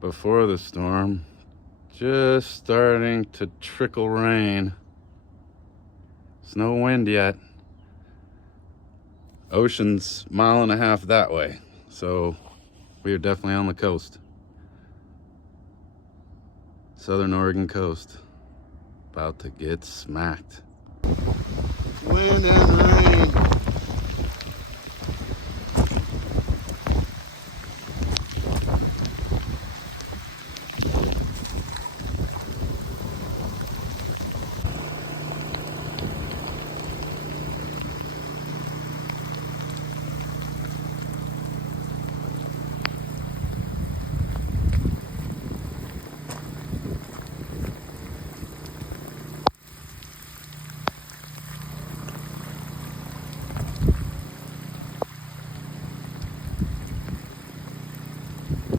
before the storm. Just starting to trickle rain. There's no wind yet. Ocean's 1.5 miles that way, so we are definitely on the coast. Southern Oregon coast. About to get smacked. Wind and rain.